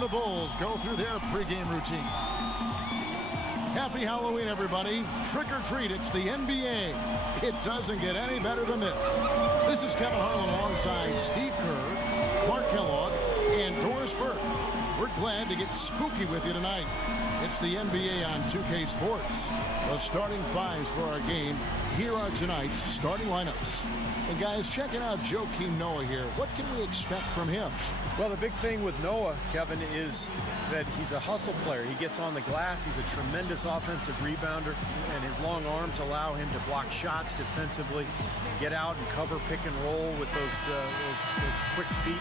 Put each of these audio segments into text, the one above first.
And the Bulls go through their pregame routine. Happy Halloween, everybody. Trick or treat, it's the NBA. It doesn't get any better than this. This is Kevin Harlan alongside Steve Kerr, Clark Kellogg, and Doris Burke. We're glad to get spooky with you tonight. It's the NBA on 2K Sports. The starting fives for our game. Here are tonight's starting lineups. And guys, checking out Joakim Noah here. What can we expect from him? Well, the big thing with Noah, Kevin, is that he's a hustle player. He gets on the glass. He's a tremendous offensive rebounder, and his long arms allow him to block shots defensively, get out and cover pick and roll with those quick feet.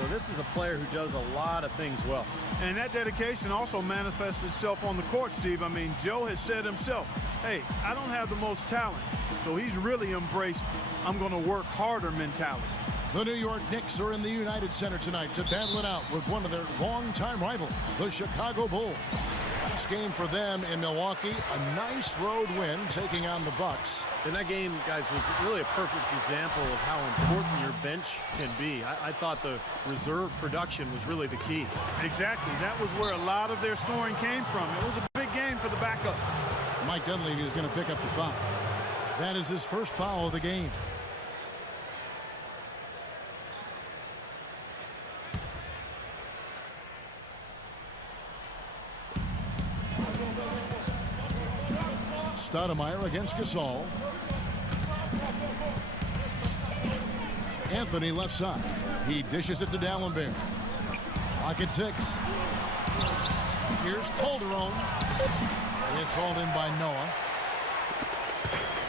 So this is a player who does a lot of things well. And that dedication also manifests itself on the court, Steve. I mean, Joe has said himself, hey, I don't have the most talent. So he's really embraced, I'm going to work harder mentality. The New York Knicks are in the United Center tonight to battle it out with one of their longtime rivals, the Chicago Bulls. This game for them in Milwaukee, a nice road win taking on the Bucks. And that game, guys, was really a perfect example of how important your bench can be. I thought the reserve production was really the key. Exactly. That was where a lot of their scoring came from. It was a big game for the backups. Mike Dunleavy is going to pick up the foul. That is his first foul of the game. Stoudemire against Gasol. Anthony left side. He dishes it to Dallenberg. Lock at 6. Here's Calderon. It's hauled in by Noah.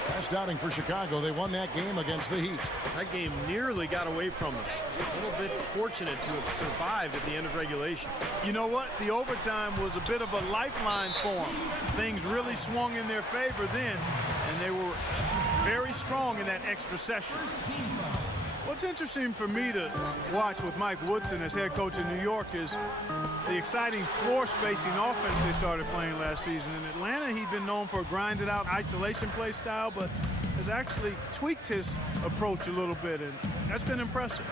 Last outing for Chicago. They won that game against the Heat. That game nearly got away from them. A little bit fortunate to have survived at the end of regulation. You know what? The overtime was a bit of a lifeline for them. Things really swung in their favor then, and they were very strong in that extra session. What's interesting for me to watch with Mike Woodson as head coach in New York is the exciting floor spacing offense they started playing last season. In Atlanta, he'd been known for a grinded out isolation play style, but has actually tweaked his approach a little bit, and that's been impressive.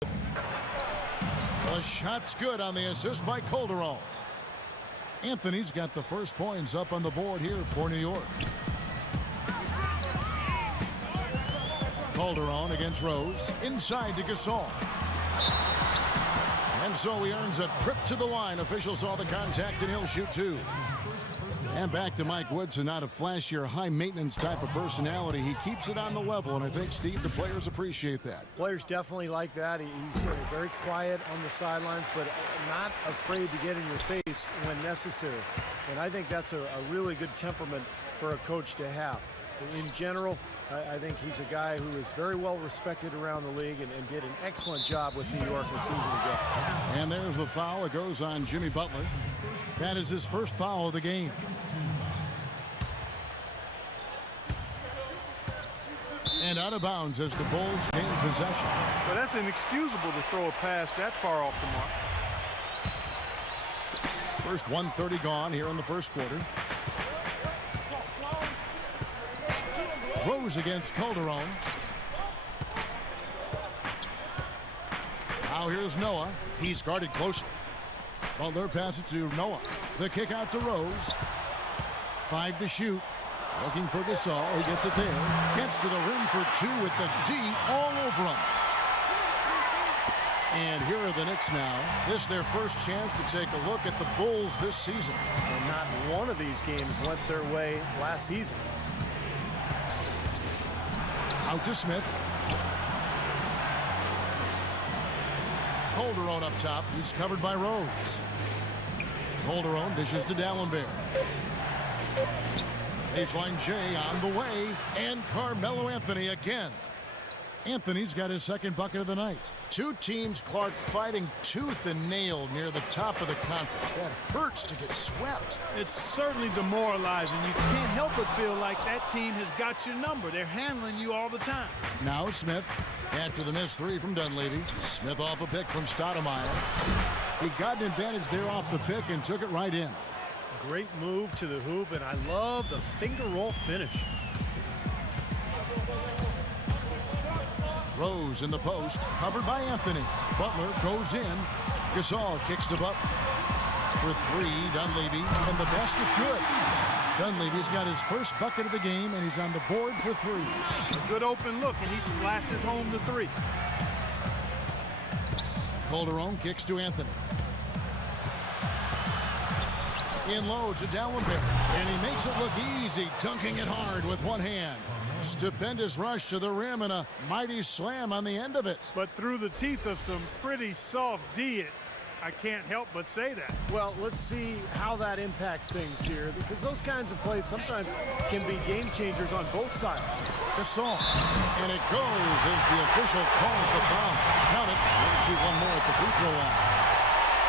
The shot's good on the assist by Calderon. Anthony's got the first points up on the board here for New York. Calderon against Rose. Inside to Gasol. And so he earns a trip to the line. Officials saw the contact and he'll shoot 2. And back to Mike Woodson, not a flashier, high-maintenance type of personality. He keeps it on the level, and I think, Steve, the players appreciate that. Players definitely like that. He's very quiet on the sidelines, but not afraid to get in your face when necessary. And I think that's a really good temperament for a coach to have. In general, I think he's a guy who is very well respected around the league and did an excellent job with New York a season ago. And there's the foul. It goes on Jimmy Butler. That is his first foul of the game. And out of bounds as the Bulls gain possession. Well, that's inexcusable to throw a pass that far off the mark. First 1:30 gone here in the first quarter. Rose against Calderon. Now here's Noah. He's guarded closely. Butler passes to Noah. The kick out to Rose. 5 to shoot. Looking for Gasol. He gets it there. Gets to the rim for 2 with the D all over him. And here are the Knicks now. This is their first chance to take a look at the Bulls this season. And not one of these games went their way last season. Out to Smith. Calderon up top. He's covered by Rose. Calderon dishes to Dallenberg. Baseline J on the way. And Carmelo Anthony again. Anthony's got his second bucket of the night. Two teams, Clark, fighting tooth and nail near the top of the conference. That hurts to get swept. It's certainly demoralizing. You can't help but feel like that team has got your number. They're handling you all the time. Now Smith, after the missed 3 from Dunleavy. Smith off a pick from Stoudemire. He got an advantage there off the pick and took it right in. Great move to the hoop, and I love the finger roll finish. Rose in the post, covered by Anthony. Butler goes in. Gasol kicks to Butler. For three, Dunleavy, and the basket good. Dunleavy's got his first bucket of the game, and he's on the board for three. A good open look, and he splashes home the three. Calderon kicks to Anthony. In low to Dallenberg, and he makes it look easy, dunking it hard with one hand. Stupendous rush to the rim and a mighty slam on the end of it. But through the teeth of some pretty soft D, I can't help but say that. Well, let's see how that impacts things here, because those kinds of plays sometimes can be game changers on both sides. Gasol, and it goes as the official calls the foul. Count it. He'll shoot one more at the free throw line.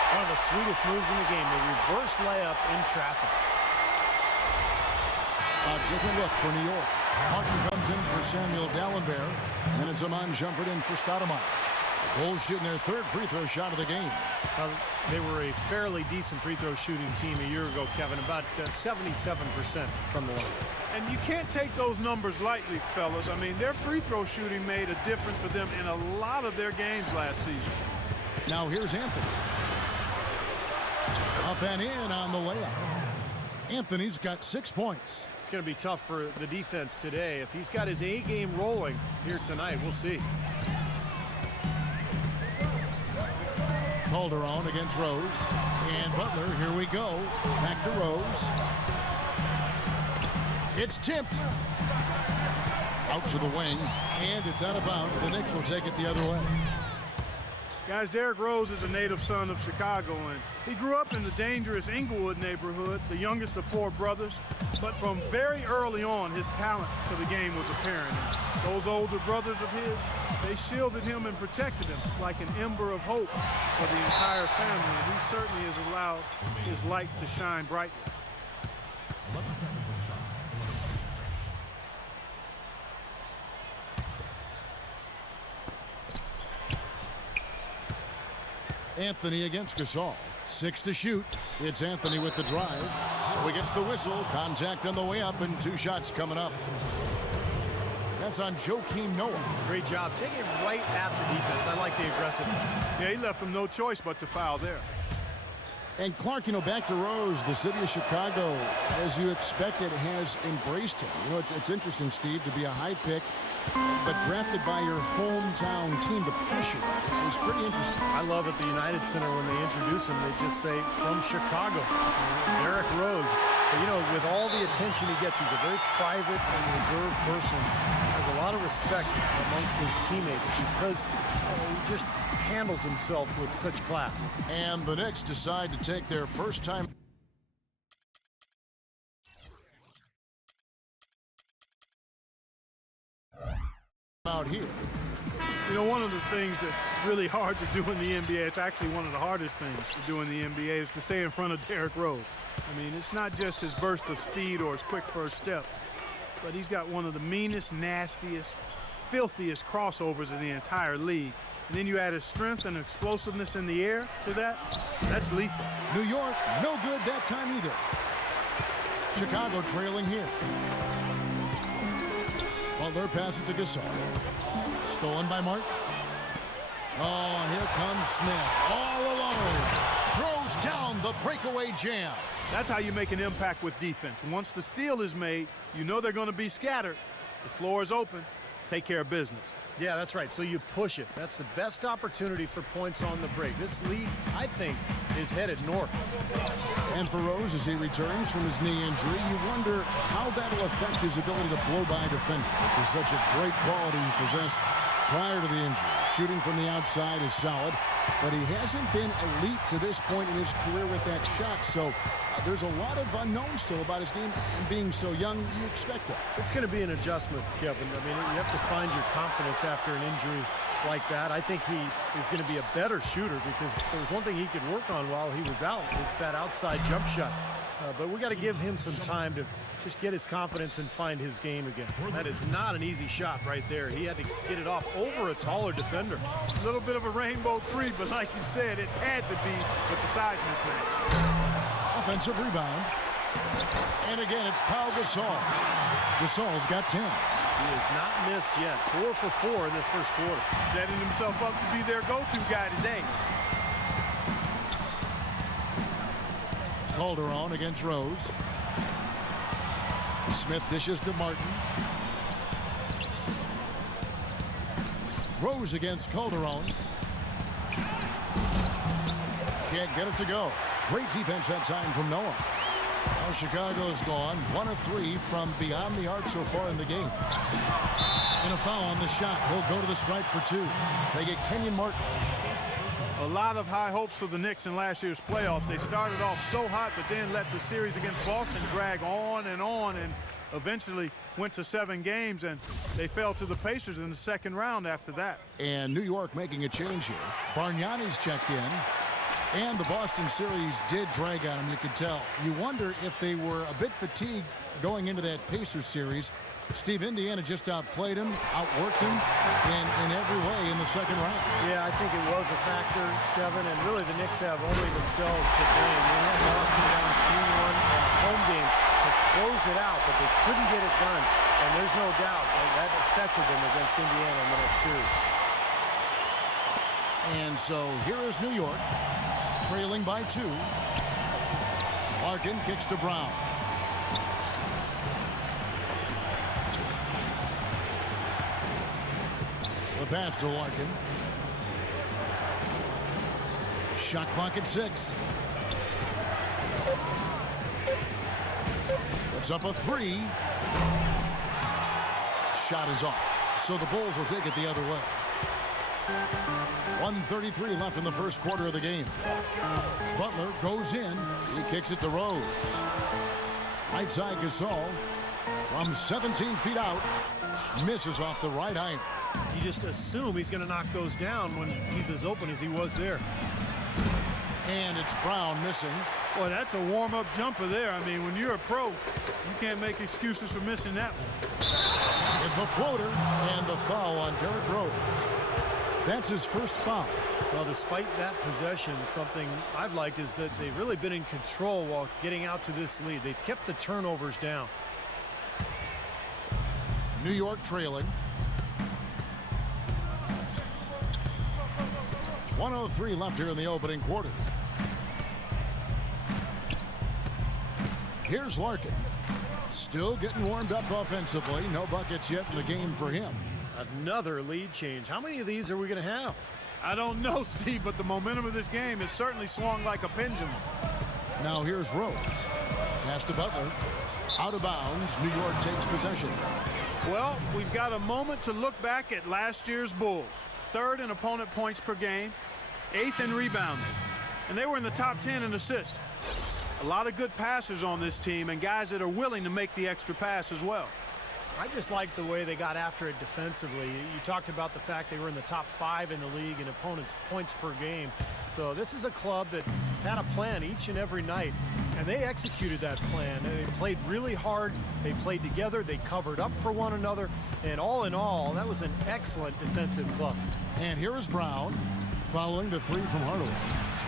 One of the sweetest moves in the game, the reverse layup in traffic. A different look for New York. Martin comes in for Samuel Dallenberg, and it's Amon Shumpert in for Stoudemire. Bulls shooting their third free throw shot of the game. They were a fairly decent free throw shooting team a year ago, Kevin, about 77% from the line. And you can't take those numbers lightly, fellas. I mean, their free throw shooting made a difference for them in a lot of their games last season. Now here's Anthony. Up and in on the layup. Anthony's got 6 points. It's going to be tough for the defense today. If he's got his A game rolling here tonight, we'll see. Calderon against Rose. And Butler, here we go. Back to Rose. It's tipped. Out to the wing, and it's out of bounds. The Knicks will take it the other way. Guys, Derrick Rose is a native son of Chicago, and he grew up in the dangerous Inglewood neighborhood, the youngest of 4 brothers. But from very early on, his talent for the game was apparent. And those older brothers of his, they shielded him and protected him like an ember of hope for the entire family. And he certainly has allowed his light to shine brightly. 11 seconds on the shot. Anthony against Gasol. 6 to shoot. It's Anthony with the drive. So he gets the whistle. Contact on the way up, and 2 shots coming up. That's on Joakim Noah. Great job. Take it right at the defense. I like the aggressiveness. Yeah, he left him no choice but to foul there. And Clark, back to Rose, the city of Chicago, as you expected, has embraced him. It's interesting, Steve, to be a high pick, but drafted by your hometown team. The pressure is pretty interesting. I love at the United Center when they introduce him, they just say, from Chicago, Derrick Rose. But, with all the attention he gets, he's a very private and reserved person. Has a lot of respect amongst his teammates because he just handles himself with such class. And the Knicks decide to take their first time out here. One of the things that's really hard to do in the NBA, it's actually one of the hardest things to do in the NBA, is to stay in front of Derrick Rose. I mean, it's not just his burst of speed or his quick first step, but he's got one of the meanest, nastiest, filthiest crossovers in the entire league. And then you add his strength and explosiveness in the air to that, that's lethal. New York, no good that time either. Chicago trailing here. Butler passes to Gasol. Stolen by Martin. Oh, and here comes Smith. All alone. Throws down the breakaway jam. That's how you make an impact with defense. Once the steal is made, you know they're going to be scattered. The floor is open. Take care of business. Yeah, that's right. So you push it. That's the best opportunity for points on the break. This lead, I think, is headed north. And for Rose, as he returns from his knee injury, you wonder how that'll affect his ability to blow by defenders, which is such a great quality he possessed prior to the injury. Shooting from the outside is solid, but he hasn't been elite to this point in his career with that shot. So there's a lot of unknowns still about his game, and being so young, you expect that. It's going to be an adjustment, Kevin. I mean, you have to find your confidence after an injury like that. I think he is going to be a better shooter because if there was one thing he could work on while he was out, it's that outside jump shot. But we got to give him some time to just get his confidence and find his game again. That is not an easy shot right there. He had to get it off over a taller defender. A little bit of a rainbow three, but like you said, it had to be with the size mismatch. Offensive rebound. And again, it's Pau Gasol. Gasol's got 10. He has not missed yet. 4 for 4 in this first quarter. Setting himself up to be their go-to guy today. Calderon against Rose. Smith dishes to Martin. Rose against Calderon. Can't get it to go. Great defense that time from Noah. Now Chicago's gone 1 of 3 from beyond the arc so far in the game. And a foul on the shot. He'll go to the stripe for 2. They get Kenyon Martin. A lot of high hopes for the Knicks in last year's playoffs. They started off so hot, but then let the series against Boston drag on, and eventually went to 7 games, and they fell to the Pacers in the second round after that. And New York making a change here. Bargnani's checked in. And the Boston series did drag on them, you could tell. You wonder if they were a bit fatigued going into that Pacers series. Steve, Indiana just outplayed him, outworked him in every way in the second round. Yeah, I think it was a factor, Kevin, and really the Knicks have only themselves to blame. They had Boston down 3-1 at a home game to close it out, but they couldn't get it done. And there's no doubt that affected them against Indiana in the next series. And so here is New York, trailing by 2. Larkin kicks to Brown. The pass to Larkin. Shot clock at 6. It's up a 3. Shot is off. So the Bulls will take it the other way. 1:33 left in the first quarter of the game. Butler goes in. He kicks it to Rose. Right side Gasol from 17 feet out. Misses off the right iron. You just assume he's going to knock those down when he's as open as he was there. And it's Brown missing. Boy, that's a warm-up jumper there. I mean, when you're a pro, you can't make excuses for missing that one. With the floater and the foul on Derrick Rose. That's his first foul. Well, despite that possession, something I've liked is that they've really been in control while getting out to this lead. They've kept the turnovers down. New York trailing. 1:03 left here in the opening quarter. Here's Larkin. Still getting warmed up offensively. No buckets yet in the game for him. Another lead change. How many of these are we going to have? I don't know, Steve, but the momentum of this game has certainly swung like a pendulum. Now here's Rose. Pass to Butler. Out of bounds. New York takes possession. Well, we've got a moment to look back at last year's Bulls. 3rd in opponent points per game, 8th in rebounding, and they were in the top 10 in assists. A lot of good passers on this team and guys that are willing to make the extra pass as well. I just like the way they got after it defensively. You talked about the fact they were in the top 5 in the league in opponents' points per game. So this is a club that had a plan each and every night, and they executed that plan. They played really hard. They played together. They covered up for one another. And all in all, that was an excellent defensive club. And here is Brown following the 3 from Hardaway.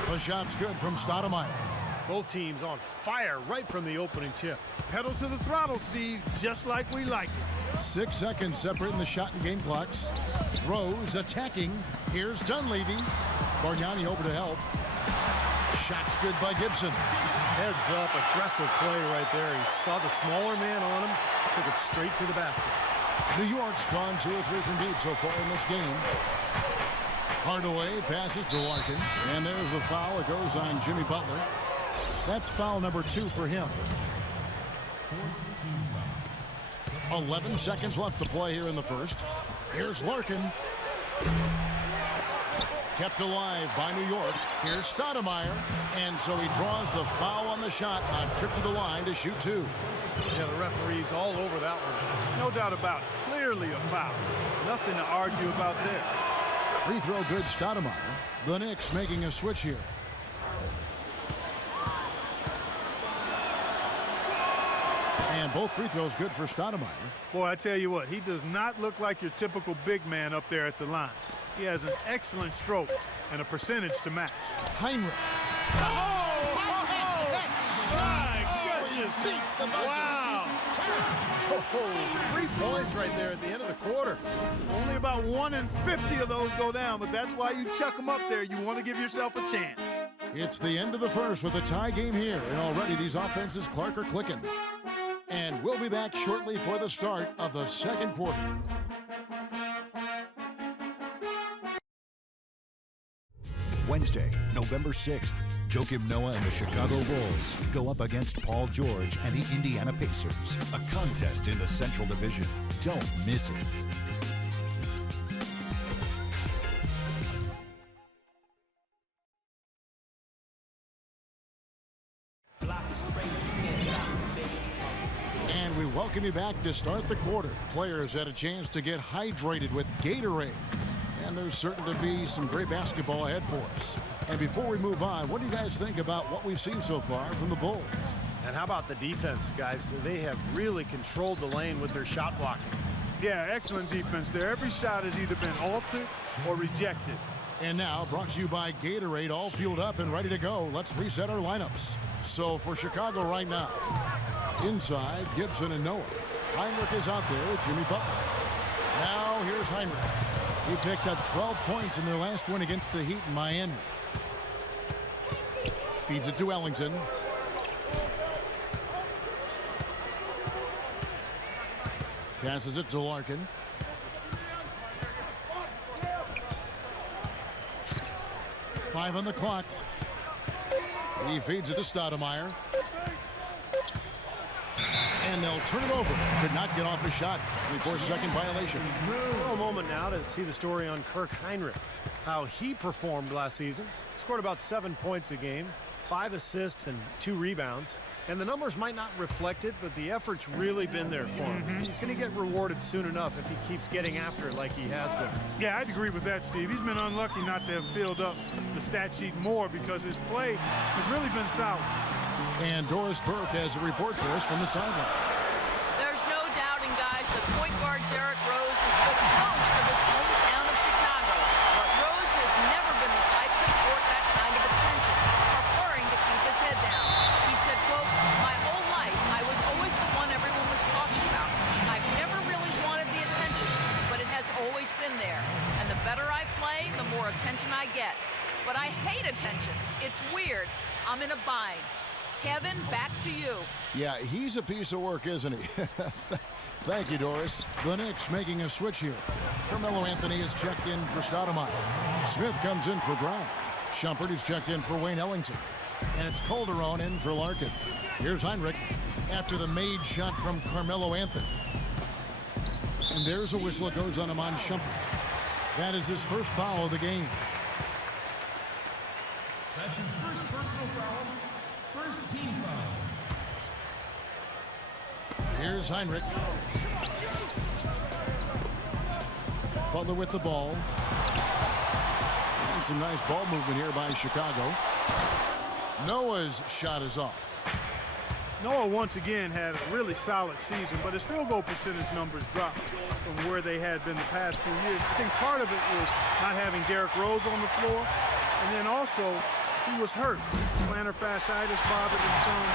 The shot's good from Stoudemire. Both teams on fire right from the opening tip. Pedal to the throttle, Steve, just like we like it. 6 seconds separating the shot and game clocks. Rose attacking. Here's Dunleavy. Bargnani over to help. Shot's good by Gibson. Heads up, aggressive play right there. He saw the smaller man on him, took it straight to the basket. New York's gone 2 or 3 from deep so far in this game. Hardaway passes to Larkin, and there's a foul. It goes on Jimmy Butler. That's foul number 2 for him. 11 seconds left to play here in the first. Here's Larkin. Kept alive by New York. Here's Stoudemire. And so he draws the foul on the shot on trip to the line to shoot 2. Yeah, the referee's all over that one. No doubt about it. Clearly a foul. Nothing to argue about there. Free throw good, Stoudemire. The Knicks making a switch here. And both free throws good for Stoudemire. Boy, I tell you what, he does not look like your typical big man up there at the line. He has an excellent stroke and a percentage to match. Heinrich. My goodness. Beats the buzzer. Wow. Oh, 3 points right there at the end of the quarter. Only about 1 in 50 of those go down, but that's why you chuck them up there. You want to give yourself a chance. It's the end of the first with a tie game here, and already these offenses, Clark, are clicking. And we'll be back shortly for the start of the second quarter. Wednesday, November 6th, Joakim Noah and the Chicago Bulls go up against Paul George and the Indiana Pacers. A contest in the Central Division. Don't miss it. And we welcome you back to start the quarter. Players had a chance to get hydrated with Gatorade. And there's certain to be some great basketball ahead for us. And before we move on, what do you guys think about what we've seen so far from the Bulls? And how about the defense, guys? They have really controlled the lane with their shot blocking. Yeah, excellent defense there. Every shot has either been altered or rejected. And now, brought to you by Gatorade, all fueled up and ready to go. Let's reset our lineups. So for Chicago right now, inside, Gibson and Noah. Heinrich is out there with Jimmy Butler. Now here's Heinrich. He picked up 12 points in their last win against the Heat in Miami. Feeds it to Ellington. Passes it to Larkin. Five on the clock. He feeds it to Stoudemire. And they'll turn it over. Could not get off a shot. 24-second violation. A moment now to see the story on Kirk Heinrich. How he performed last season. Scored about 7 points a game, 5 assists and 2 rebounds. And the numbers might not reflect it, but the effort's really been there for him. He's going to get rewarded soon enough if he keeps getting after it like he has been. Yeah, I'd agree with that, Steve. He's been unlucky not to have filled up the stat sheet more because his play has really been solid. And Doris Burke has a report for us from the sideline. There's no doubting, guys, that point guard Derrick Rose is the toast of his hometown of Chicago. But Rose has never been the type to court that kind of attention, preferring to keep his head down. He said, quote, "My whole life, I was always the one everyone was talking about. I've never really wanted the attention, but it has always been there. And the better I play, the more attention I get. But I hate attention. It's weird. I'm in a bind." Kevin, back to you. Yeah, he's a piece of work, isn't he? Thank you, Doris. The Knicks making a switch here. Carmelo Anthony is checked in for Stoudemire. Smith comes in for Brown. Shumpert is checked in for Wayne Ellington. And it's Calderon in for Larkin. Here's Heinrich after the made shot from Carmelo Anthony. And there's a whistle that goes on him on Shumpert. That is his first foul of the game. That's his first personal foul. First team foul. Here's Heinrich. Butler with the ball. And some nice ball movement here by Chicago. Noah's shot is off. Noah once again had a really solid season, but his field goal percentage numbers dropped from where they had been the past few years. I think part of it was not having Derrick Rose on the floor, and then also he was hurt. Plantar fasciitis bothered him some.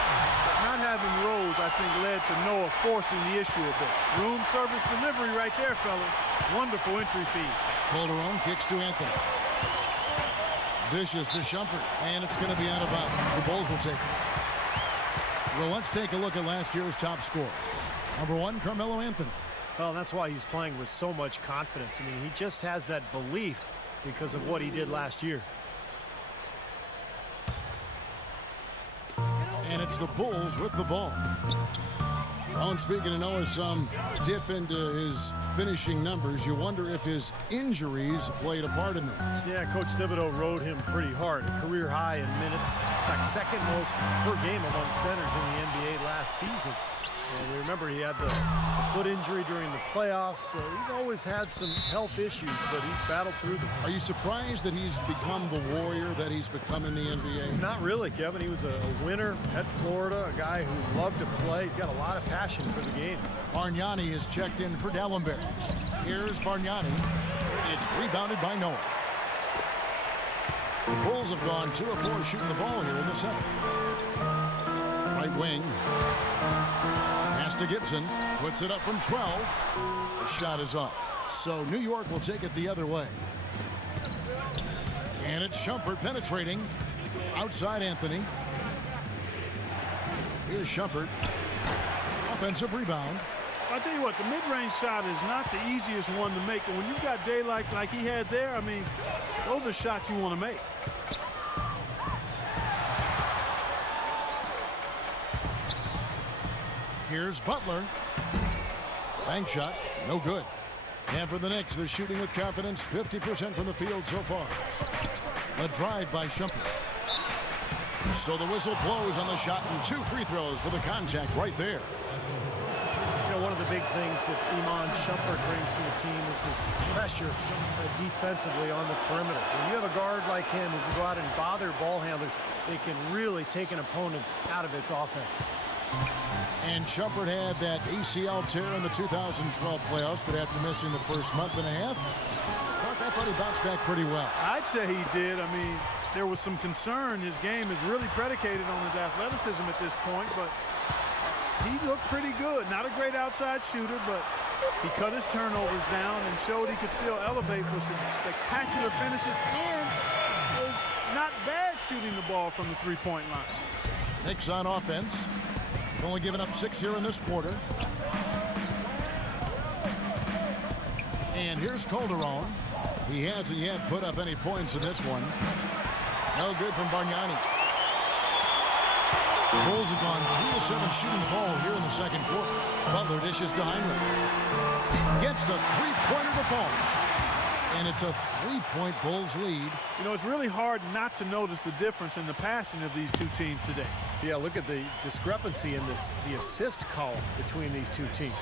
Not having Rose, I think, led to Noah forcing the issue a bit. Room service delivery right there, fellas. Wonderful entry feed. Calderon kicks to Anthony. Dishes to Shumpert, and it's going to be out of bounds. The Bulls will take it. Well, let's take a look at last year's top scorers. Number 1, Carmelo Anthony. Well, that's why he's playing with so much confidence. I mean, he just has that belief because of what he did last year. And it's the Bulls with the ball. Well, and speaking of Noah, some dip into his finishing numbers. You wonder if his injuries played a part in that. Yeah, Coach Thibodeau rode him pretty hard. A career high in minutes. In fact, second most per game among centers in the NBA last season. And remember, he had the foot injury during the playoffs, so he's always had some health issues, but he's battled through them. Are you surprised that he's become the warrior that he's become in the NBA? Not really, Kevin. He was a winner at Florida, a guy who loved to play. He's got a lot of passion for the game. Bargnani is checked in for Dallenberg. Here's Bargnani. It's rebounded by Noah. The Bulls have gone 2 of 4 shooting the ball here in the second. Right wing. Pass to Gibson. Puts it up from 12. The shot is off. So New York will take it the other way. And it's Shumpert penetrating. Outside Anthony. Here's Shumpert. Offensive rebound. I'll tell you what, the mid-range shot is not the easiest one to make. And when you've got daylight like he had there, I mean, those are shots you want to make. Here's Butler. Bank shot, no good. And for the Knicks, they're shooting with confidence, 50% from the field so far. A drive by Shumpert. So the whistle blows on the shot and 2 free throws for the contact right there. You know, one of the big things that Iman Shumpert brings to the team is his pressure defensively on the perimeter. When you have a guard like him who can go out and bother ball handlers, they can really take an opponent out of its offense. And Shumpert had that ACL tear in the 2012 playoffs, but after missing the first month and a half, I thought he bounced back pretty well. I'd say he did. I mean, there was some concern. His game is really predicated on his athleticism at this point, but he looked pretty good. Not a great outside shooter, but he cut his turnovers down and showed he could still elevate for some spectacular finishes and was not bad shooting the ball from the three-point line. Knicks on offense. Only given up 6 here in this quarter. And here's Calderon. He hasn't yet put up any points in this one. No good from Bargnani. Bulls have gone 3 of 7 shooting the ball here in the second quarter. Butler dishes to Heinrich. Gets the three-pointer to fall. And it's a 3-point Bulls lead. You know, it's really hard not to notice the difference in the passing of these two teams today. Yeah, look at the discrepancy in the assist column between these two teams.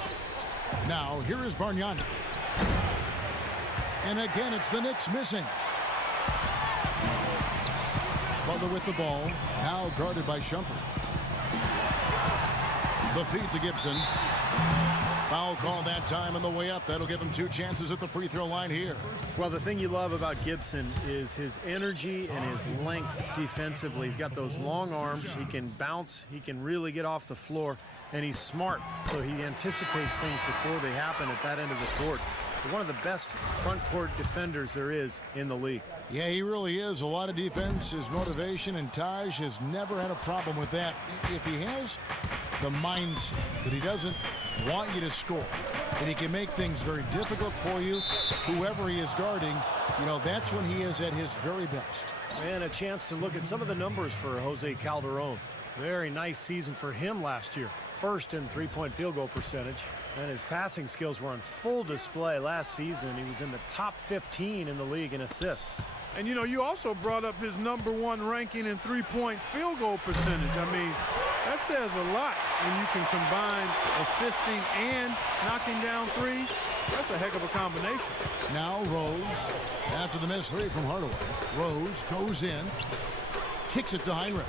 Now, here is Bargnani. And again, it's the Knicks missing. Butler with the ball, now guarded by Shumpert. The feed to Gibson. Foul call that time on the way up. That'll give him 2 chances at the free throw line here. Well, the thing you love about Gibson is his energy and his length defensively. He's got those long arms. He can bounce. He can really get off the floor. And he's smart, so he anticipates things before they happen at that end of the court. One of the best front court defenders there is in the league. Yeah, he really is. A lot of defense, his motivation, and Taj has never had a problem with that. If he has the mindset that he doesn't want you to score, and he can make things very difficult for you, whoever he is guarding, you know, that's when he is at his very best. And a chance to look at some of the numbers for Jose Calderon. Very nice season for him last year. First in three-point field goal percentage. And his passing skills were on full display last season. He was in the top 15 in the league in assists. And, you know, you also brought up his #1 ranking in three-point field goal percentage. I mean, that says a lot when you can combine assisting and knocking down threes. That's a heck of a combination. Now Rose, after the missed 3 from Hardaway. Rose goes in, kicks it to Heinrich.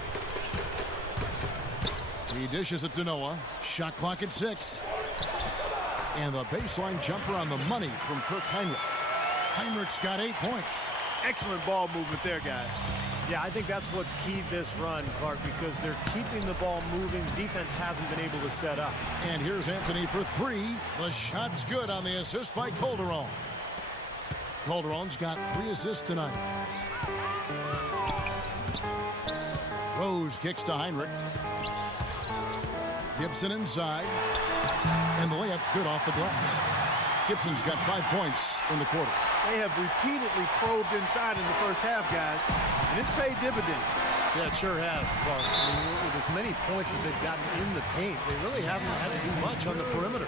He dishes it to Noah. Shot clock at 6. And the baseline jumper on the money from Kirk Heinrich. Heinrich's got 8 points. Excellent ball movement there, guys. Yeah, I think that's what's keyed this run, Clark, because they're keeping the ball moving. Defense hasn't been able to set up. And here's Anthony for 3. The shot's good on the assist by Calderon. Calderon's got 3 assists tonight. Rose kicks to Heinrich. Gibson inside. And the layup's good off the glass. Gibson's got 5 points in the quarter. They have repeatedly probed inside in the first half, guys, and it's paid dividends. Yeah, it sure has, Clark. I mean, with as many points as they've gotten in the paint, they really haven't had to do much on the perimeter.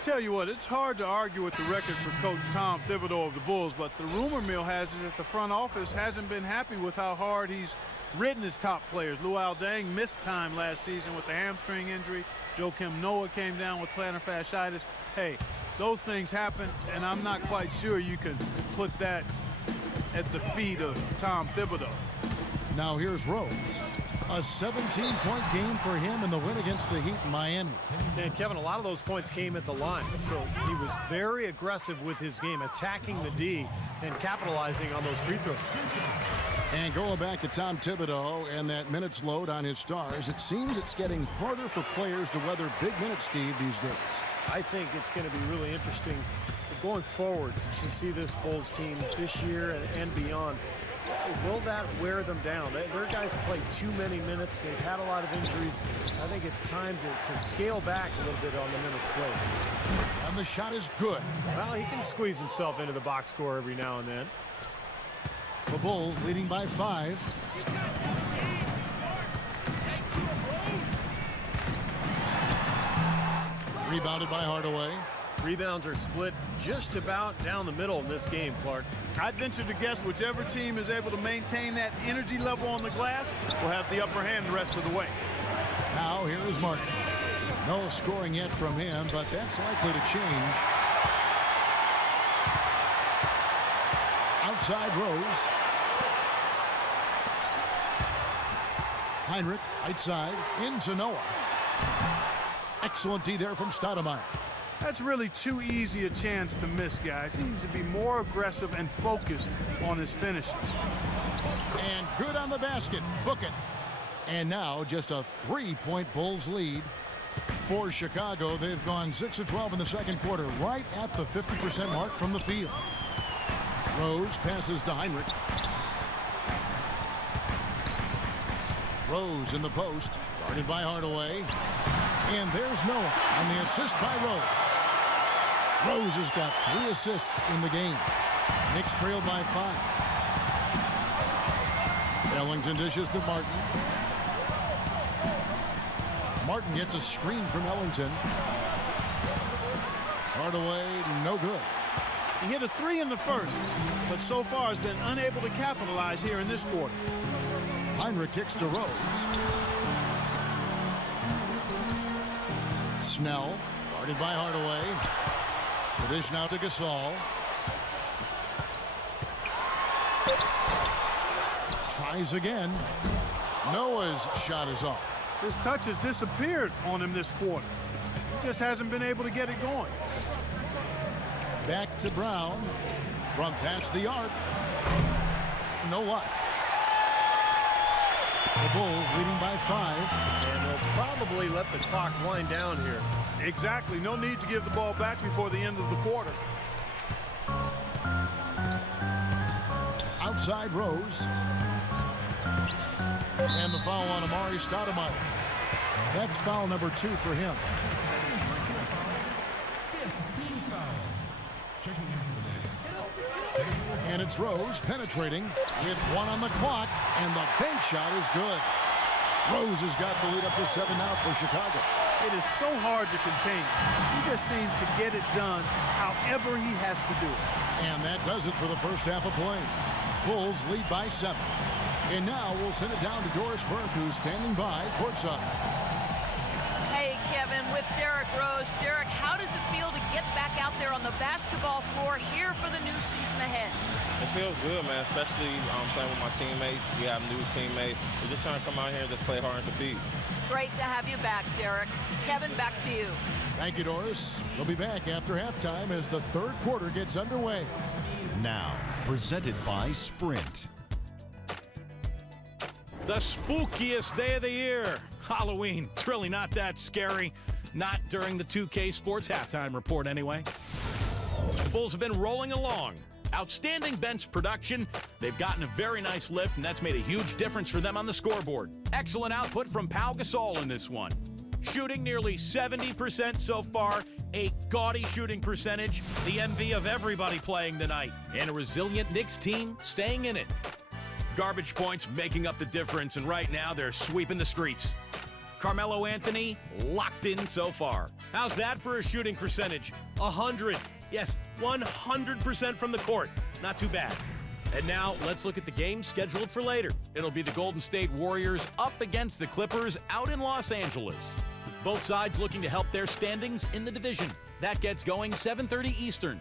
Tell you what, it's hard to argue with the record for Coach Tom Thibodeau of the Bulls, but the rumor mill has it that the front office hasn't been happy with how hard he's ridden his top players. Luol Deng missed time last season with the hamstring injury. Joakim Noah came down with plantar fasciitis. Hey, those things happen, and I'm not quite sure you can put that at the feet of Tom Thibodeau. Now here's Rose. A 17-point game for him in the win against the Heat in Miami. And Kevin, a lot of those points came at the line. So he was very aggressive with his game, attacking the D and capitalizing on those free throws. And going back to Tom Thibodeau and that minutes load on his stars, it seems it's getting harder for players to weather big minutes, Steve, these days. I think it's going to be really interesting going forward to see this Bulls team this year and beyond. will that wear them down? Their guys played too many minutes. They've had a lot of injuries. I think it's time to scale back a little bit on the minutes played. And the shot is good. Well, he can squeeze himself into the box score every now and then. The Bulls leading by 5. Rebounded by Hardaway. Rebounds are split just about down the middle in this game, Clark. I'd venture to guess whichever team is able to maintain that energy level on the glass will have the upper hand the rest of the way. Now here is Martin. No scoring yet from him, but that's likely to change. Outside Rose. Heinrich, right side, into Noah. Excellent D there from Stoudemire. That's really too easy a chance to miss, guys. He needs to be more aggressive and focused on his finishes. And good on the basket. Book it. And now just a 3-point Bulls lead for Chicago. They've gone 6 of 12 in the second quarter, right at the 50% mark from the field. Rose passes to Heinrich. Rose in the post, guarded by Hardaway. And there's Noah on the assist by Rose. Rose has got 3 assists in the game. Knicks trailed by 5. Ellington dishes to Martin. Martin gets a screen from Ellington. Hardaway, no good. He hit a 3 in the first, but so far has been unable to capitalize here in this quarter. Heinrich kicks to Rose. Snell, guarded by Hardaway. The dish now to Gasol. Tries again. Noah's shot is off. His touch has disappeared on him this quarter. He just hasn't been able to get it going. Back to Brown. From past the arc. No luck. The Bulls leading by 5. And they'll probably let the clock wind down here. Exactly. No need to give the ball back before the end of the quarter. Outside Rose. And the foul on Amari Stoudemire. That's foul number 2 for him. 15 foul. Checking in for the Knicks. And it's Rose penetrating with 1 on the clock, and the bank shot is good. Rose has got the lead up to 7 now for Chicago. It is so hard to contain. He just seems to get it done however he has to do it. And that does it for the first half of play. Bulls lead by 7. And now we'll send it down to Doris Burke, who's standing by courtside. Hey, Kevin, with Derrick Rose. Derrick, how does it feel to get back out there on the basketball floor here for the new season ahead? It feels good, man, especially playing with my teammates. We have new teammates. We're just trying to come out here and just play hard and compete. Great to have you back, Derrick. Kevin, back to you. Thank you, Doris. We'll be back after halftime as the third quarter gets underway. Now, presented by Sprint. The spookiest day of the year, Halloween. It's really not that scary. Not during the 2K Sports halftime report, anyway. The Bulls have been rolling along. Outstanding bench production. They've gotten a very nice lift, and that's made a huge difference for them on the scoreboard. Excellent output from Pau Gasol in this one. Shooting nearly 70% so far, a gaudy shooting percentage, the envy of everybody playing tonight, and a resilient Knicks team staying in it. Garbage points making up the difference, and right now they're sweeping the streets. Carmelo Anthony locked in so far. How's that for a shooting percentage? 100. Yes, 100% from the court. Not too bad. And now let's look at the game scheduled for later. It'll be the Golden State Warriors up against the Clippers out in Los Angeles. Both sides looking to help their standings in the division. That gets going 7:30 Eastern.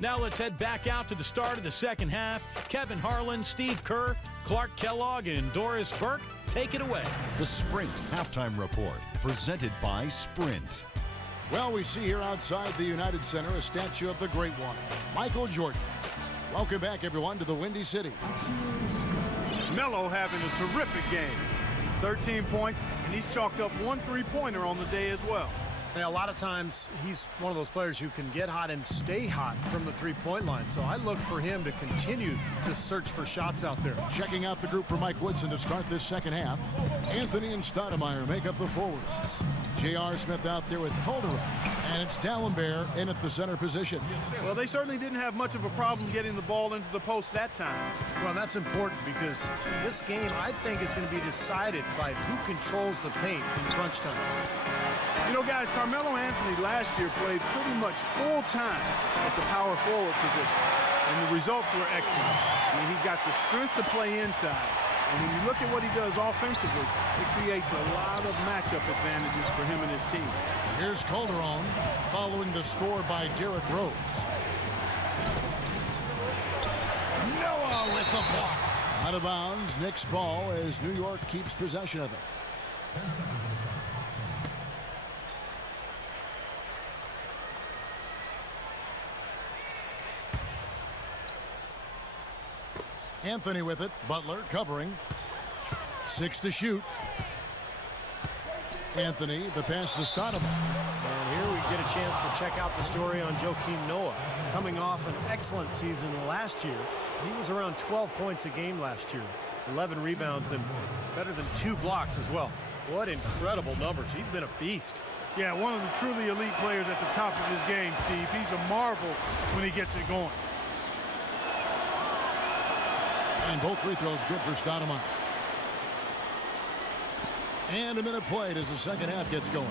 Now let's head back out to the start of the second half. Kevin Harlan, Steve Kerr, Clark Kellogg, and Doris Burke, take it away. The Sprint Halftime Report, presented by Sprint. Well, we see here outside the United Center a statue of the great one, Michael Jordan. Welcome back, everyone, to the Windy City. Melo having a terrific game. 13 points, and he's chalked up 1 3-pointer on the day as well. Yeah, a lot of times he's one of those players who can get hot and stay hot from the three-point line. So I look for him to continue to search for shots out there. Checking out the group for Mike Woodson to start this second half. Anthony and Stoudemire make up the forwards. J.R. Smith out there with Calderon. And it's D'Alembert in at the center position. Well, they certainly didn't have much of a problem getting the ball into the post that time. Well, that's important because this game, I think, is going to be decided by who controls the paint in crunch time. You know, guys, Carmelo Anthony last year played pretty much full time at the power forward position, and the results were excellent. I mean, he's got the strength to play inside, and when you look at what he does offensively, it creates a lot of matchup advantages for him and his team. Here's Calderon following the score by Derrick Rose. Noah with the block. Out of bounds, Knicks ball as New York keeps possession of it. 10 seconds on the shot. Anthony with it. Butler covering. 6 to shoot. Anthony, the pass to Stoudemire. And here we get a chance to check out the story on Joakim Noah. Coming off an excellent season last year, he was around 12 points a game last year. 11 rebounds and better than 2 blocks as well. What incredible numbers. He's been a beast. Yeah, one of the truly elite players at the top of his game, Steve. He's a marvel when he gets it going. And both free throws good for Stoudemire. And a minute played as the second half gets going.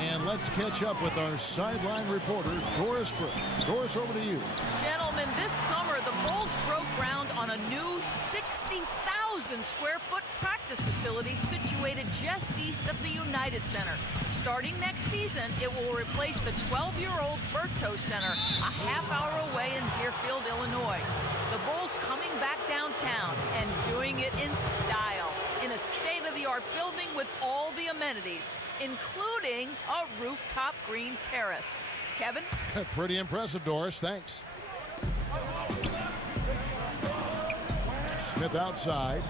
And let's catch up with our sideline reporter, Doris Burke. Doris, over to you. Gentlemen, this summer the Bulls broke ground on a new 60,000 square foot practice facility situated just east of the United Center. Starting next season, it will replace the 12-year-old Berto Center, a half-hour away in Deerfield, Illinois. The Bulls coming back downtown and doing it in style, in a state-of-the-art building with all the amenities, including a rooftop green terrace. Kevin? Pretty impressive, Doris. Thanks. Smith outside.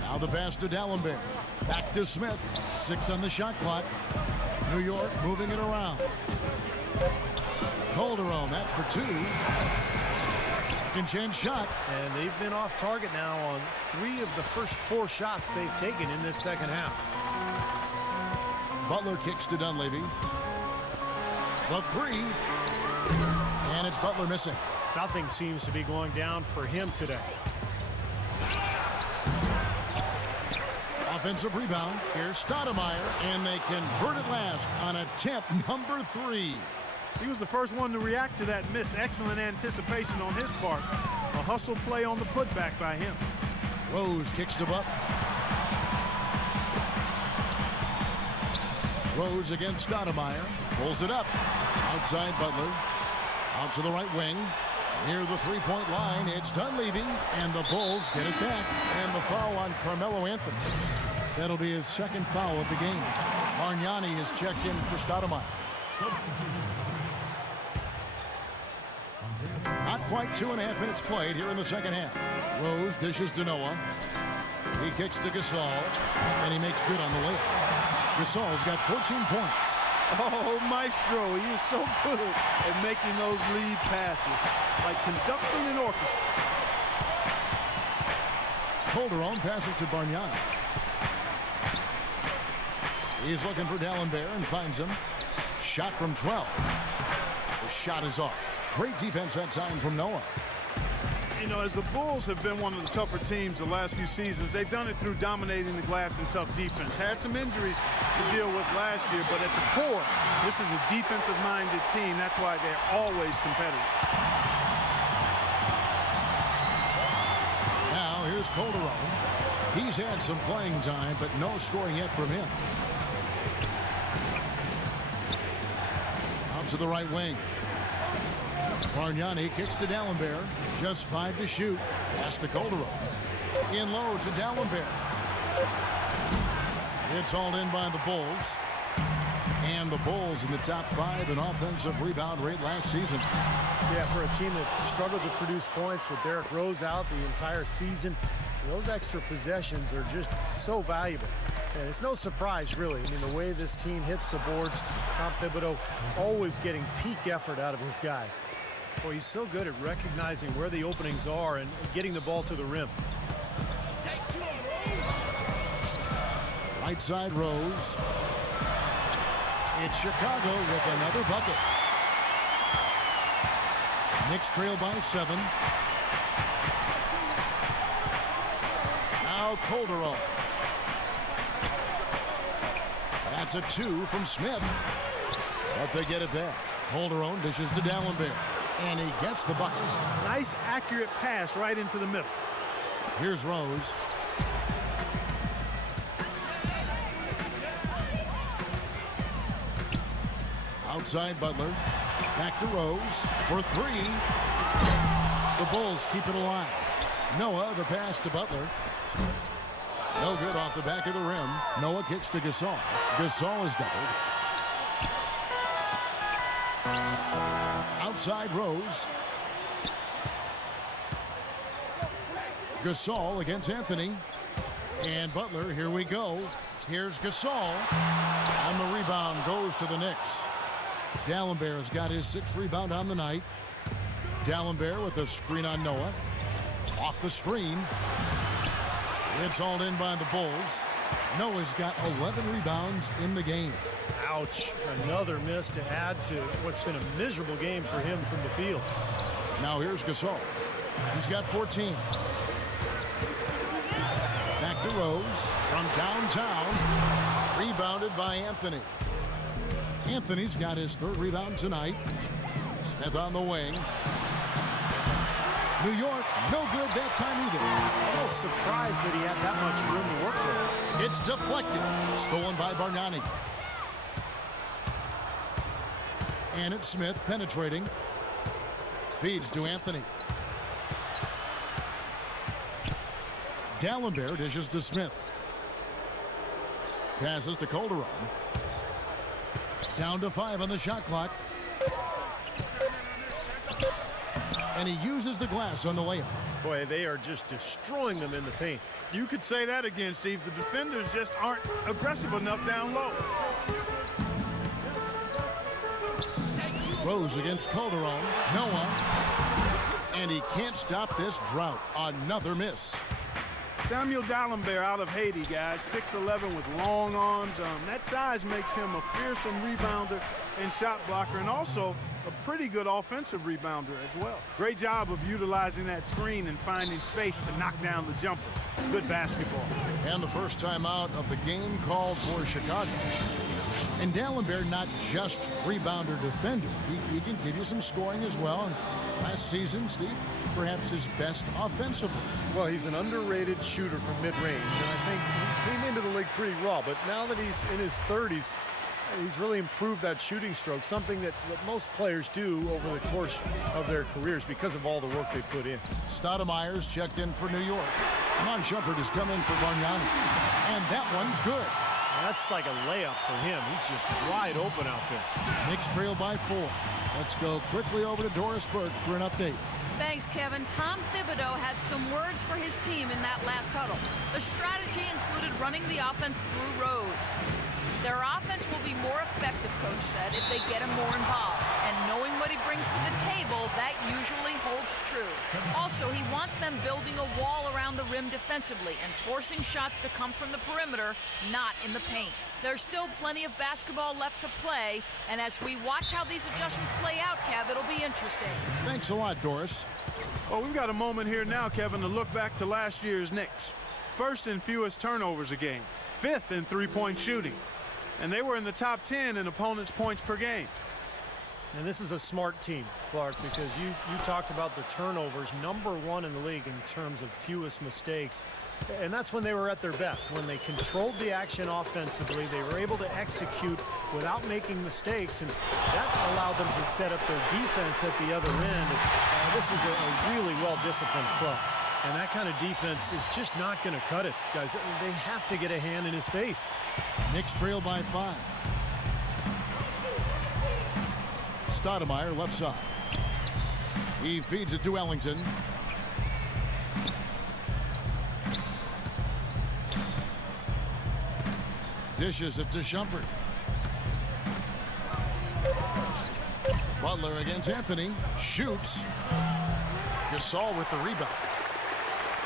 Now the pass to D'Alembert. Back to Smith. 6 on the shot clock. New York moving it around. Calderon, that's for 2. Second chance shot. And they've been off target now on 3 of the first 4 shots they've taken in this second half. Butler kicks to Dunleavy. The 3. And it's Butler missing. Nothing seems to be going down for him today. Offensive rebound. Here's Stoudemire, and they convert it last on attempt number 3. He was the first one to react to that miss. Excellent anticipation on his part. A hustle play on the putback by him. Rose kicks to Butler. Rose against Stoudemire. Pulls it up. Outside Butler. Out to the right wing. Near the three-point line, it's Dunleavy, and the Bulls get it back. And the foul on Carmelo Anthony. That'll be his second foul of the game. Bargnani has checked in for Stoudemire. Substitution. Not quite 2.5 minutes played here in the second half. Rose dishes to Noah. He kicks to Gasol, and he makes good on the layup. Gasol's got 14 points. Oh, Maestro, he is so good at making those lead passes, like conducting an orchestra. Calderon passes to Bargnani. He's looking for D'Alembert and finds him. Shot from 12. The shot is off. Great defense that time from Noah. You know, as the Bulls have been one of the tougher teams the last few seasons, they've done it through dominating the glass and tough defense. Had some injuries to deal with last year, but at the core, this is a defensive-minded team. That's why they're always competitive. Now here's Calderon. He's had some playing time, but no scoring yet from him. Out to the right wing. Bargnani kicks to D'Alembert. Just 5 to shoot. Pass to Calderon. In low to D'Alembert. It's hauled in by the Bulls. And the Bulls in the top 5 in offensive rebound rate last season. Yeah, for a team that struggled to produce points with Derrick Rose out the entire season, those extra possessions are just so valuable. And it's no surprise, really. I mean, the way this team hits the boards, Tom Thibodeau always getting peak effort out of his guys. Boy, he's so good at recognizing where the openings are and getting the ball to the rim. Right side Rose. It's Chicago with another bucket. Knicks trail by 7. Now Calderon. That's a 2 from Smith. But they get it back. Calderon dishes to Dallenberg. And he gets the bucket. Nice, accurate pass right into the middle. Here's Rose. Outside Butler. Back to Rose for 3. The Bulls keep it alive. Noah, the pass to Butler. No good off the back of the rim. Noah kicks to Gasol. Gasol is doubled. Outside Rose. Gasol against Anthony. And Butler, here we go. Here's Gasol. And the rebound goes to the Knicks. Dallenberg's got his 6th rebound on the night. Dallenberg with a screen on Noah. Off the screen. It's hauled in by the Bulls. Noah's got 11 rebounds in the game. Ouch. Another miss to add to what's been a miserable game for him from the field. Now here's Gasol. He's got 14. Back to Rose from downtown. Rebounded by Anthony. Anthony's got his 3rd rebound tonight. Smith on the wing. New York, no good that time either. Almost surprised that he had that much room to work with. It's deflected. Stolen by Bargnani. And it's Smith penetrating. Feeds to Anthony. Dallenberg dishes to Smith. Passes to Calderon. Down to 5 on the shot clock. And he uses the glass on the layup. Boy, they are just destroying them in the paint. You could say that again, Steve. The defenders just aren't aggressive enough down low. Rose against Calderon. Noah. And he can't stop this drought. Another miss. Samuel Dallenberg out of Haiti, guys. 6'11" with long arms. That size makes him a fearsome rebounder and shot blocker, and also a pretty good offensive rebounder as well. Great job of utilizing that screen and finding space to knock down the jumper. Good basketball. And the first time out of the game called for Chicago. And Dallenberg, not just rebounder defender. He can give you some scoring as well. And last season, Steve, perhaps his best offensively. Well, he's an underrated shooter from mid-range, and I think he came into the league pretty raw, but now that he's in his 30s, he's really improved that shooting stroke, something that most players do over the course of their careers because of all the work they put in. Stoudemire's checked in for New York. Mon Shumpert has come in for Bargnani. And that one's good. That's like a layup for him. He's just wide open out there. Knicks trail by 4. Let's go quickly over to Doris Burke for an update. Thanks, Kevin. Tom Thibodeau had some words for his team in that last huddle. The strategy included running the offense through Rose. Their offense will be more effective, Coach said, if they get him more involved. And knowing what he brings to the table, that usually holds true. Also, he wants them building a wall around the rim defensively and forcing shots to come from the perimeter, not in the paint. There's still plenty of basketball left to play, and as we watch how these adjustments play out, Kev, it'll be interesting. Thanks a lot, Doris. Well, we've got a moment here now, Kevin, to look back to last year's Knicks. 1st in fewest turnovers a game, 5th in three-point shooting. And they were in the top 10 in opponents' points per game. And this is a smart team, Clark, because you talked about the turnovers, #1 in the league in terms of fewest mistakes. And that's when they were at their best. When they controlled the action offensively, they were able to execute without making mistakes, and that allowed them to set up their defense at the other end. This was a really well-disciplined club. And that kind of defense is just not going to cut it, guys. They have to get a hand in his face. Knicks trail by 5. Stoudemire left side. He feeds it to Ellington. Dishes it to Shumpert. Butler against Anthony. Shoots. Gasol with the rebound.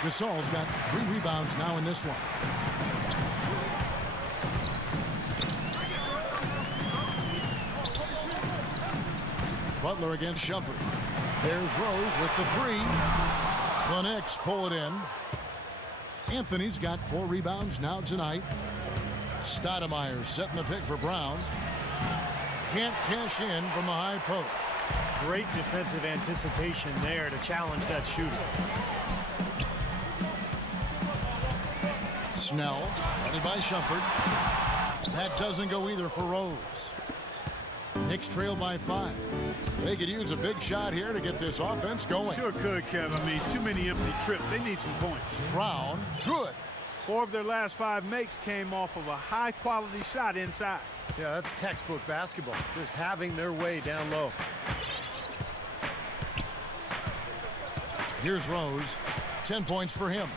Gasol's got 3 rebounds now in this one. Butler against Shumpert. There's Rose with the 3. The Knicks pull it in. Anthony's got 4 rebounds now tonight. Stoudemire setting the pick for Brown. Can't cash in from the high post. Great defensive anticipation there to challenge that shooter. Snell, guarded by Shumpert. That doesn't go either for Rose. Knicks trail by 5. They could use a big shot here to get this offense going. Sure could, Kev. I mean, too many empty trips. They need some points. Brown, good. 4 of their last 5 makes came off of a high-quality shot inside. Yeah, that's textbook basketball. Just having their way down low. Here's Rose. 10 points for him.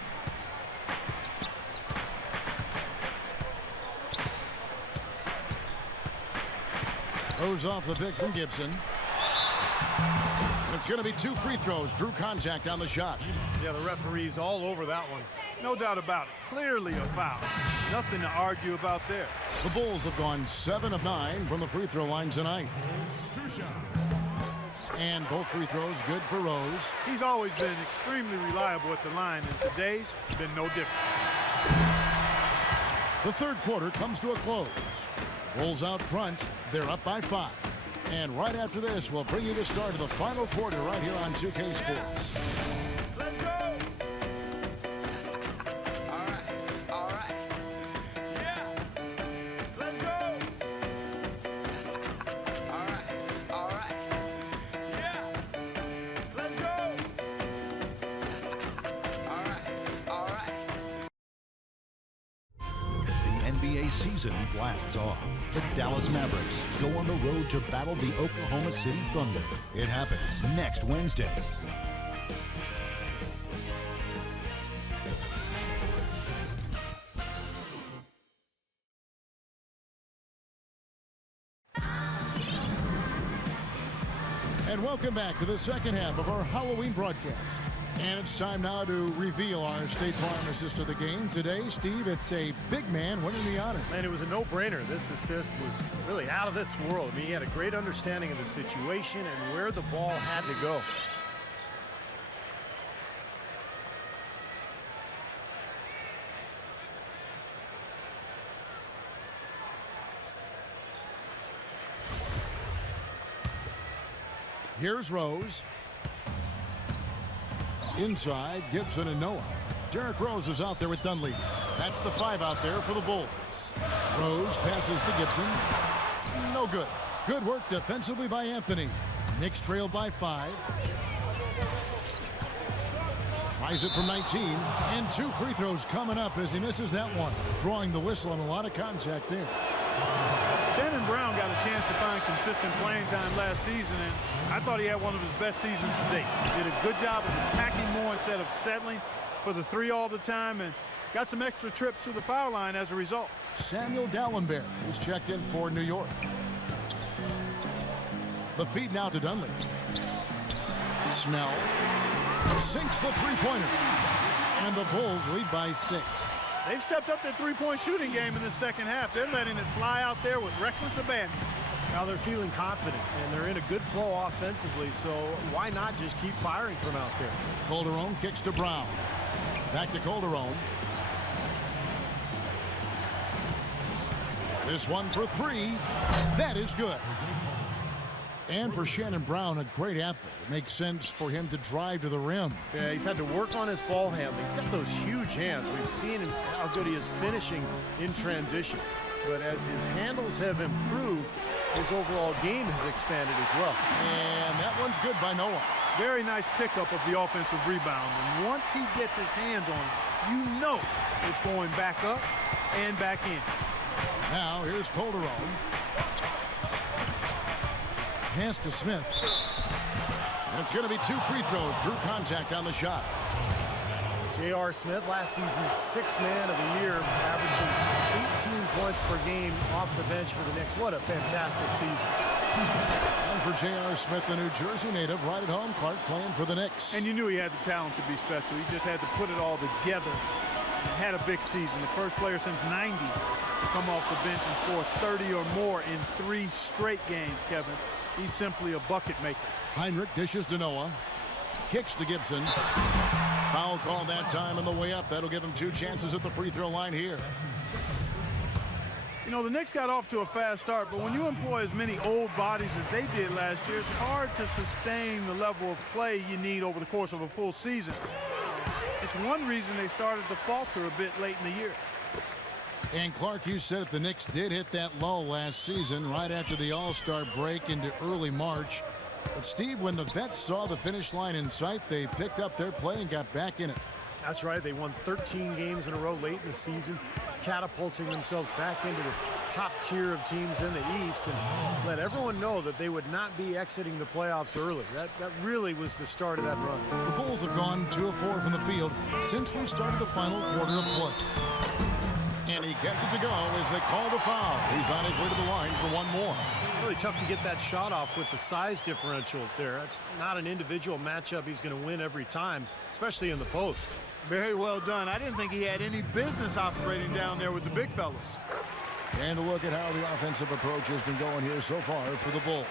Rose off the pick from Gibson. And it's going to be 2 free throws. Drew contact on the shot. Yeah, the referee's all over that one. No doubt about it. Clearly a foul. Nothing to argue about there. The Bulls have gone 7 of 9 from the free throw line tonight. And both free throws good for Rose. He's always been extremely reliable at the line, and today's been no different. The third quarter comes to a close. Bulls out front. They're up by 5. And right after this, we'll bring you the start of the final quarter right here on 2K Sports. Let's go! All right. Yeah! Let's go! All right. Yeah! Let's go! All right. The NBA season blasts off. The Dallas Mavericks go on the road to battle the Oklahoma City Thunder. It happens next Wednesday. And welcome back to the second half of our Halloween broadcast. And it's time now to reveal our State Farm assist of the game. Today, Steve, it's a big man winning the honor. Man, it was a no-brainer. This assist was really out of this world. I mean, he had a great understanding of the situation and where the ball had to go. Here's Rose. Inside, Gibson and Noah. Derrick Rose is out there with Dunleavy. That's the 5 out there for the Bulls. Rose passes to Gibson. No good. Good work defensively by Anthony. Knicks trail by 5. Tries it from 19. And 2 free throws coming up as he misses that one. Drawing the whistle and a lot of contact there. Shannon Brown got a chance to find consistent playing time last season, and I thought he had one of his best seasons to date. Did a good job of attacking more instead of settling for the 3 all the time, and got some extra trips to the foul line as a result. Samuel Dallenberg is checked in for New York. The feed now to Dunleavy. Snell sinks the three-pointer, and the Bulls lead by 6. They've stepped up their three-point shooting game in the second half. They're letting it fly out there with reckless abandon. Now they're feeling confident, and they're in a good flow offensively, so why not just keep firing from out there? Calderon kicks to Brown. Back to Calderon. This one for 3. That is good. And for Shannon Brown, a great effort. It makes sense for him to drive to the rim. Yeah, he's had to work on his ball handling. He's got those huge hands. We've seen how good he is finishing in transition. But as his handles have improved, his overall game has expanded as well. And that one's good by Noah. Very nice pickup of the offensive rebound. And once he gets his hands on it, you know it's going back up and back in. Now here's Calderon. Pass to Smith. And it's going to be 2 free throws. Drew contact on the shot. J.R. Smith, last season's sixth man of the year, averaging 18 points per game off the bench for the Knicks. What a fantastic season. And for J.R. Smith, the New Jersey native, right at home, Clark playing for the Knicks. And you knew he had the talent to be special. He just had to put it all together. He had a big season. The first player since '90 to come off the bench and score 30 or more in 3 straight games, Kevin. He's simply a bucket maker. Heinrich dishes to Noah. Kicks to Gibson. Foul call that time on the way up. That'll give him 2 chances at the free throw line here. You know, the Knicks got off to a fast start, but when you employ as many old bodies as they did last year, it's hard to sustain the level of play you need over the course of a full season. It's one reason they started to falter a bit late in the year. And Clark, you said it, the Knicks did hit that lull last season right after the All-Star break into early March. But Steve, when the vets saw the finish line in sight, they picked up their play and got back in it. That's right. They won 13 games in a row late in the season, catapulting themselves back into the top tier of teams in the East, and let everyone know that they would not be exiting the playoffs early. That really was the start of that run. The Bulls have gone 2 of 4 from the field since we started the final quarter of play. And he gets it to go as they call the foul. He's on his way to the line for one more. Really tough to get that shot off with the size differential there. That's not an individual matchup he's going to win every time, especially in the post. Very well done. I didn't think he had any business operating down there with the big fellas. And a look at how the offensive approach has been going here so far for the Bulls.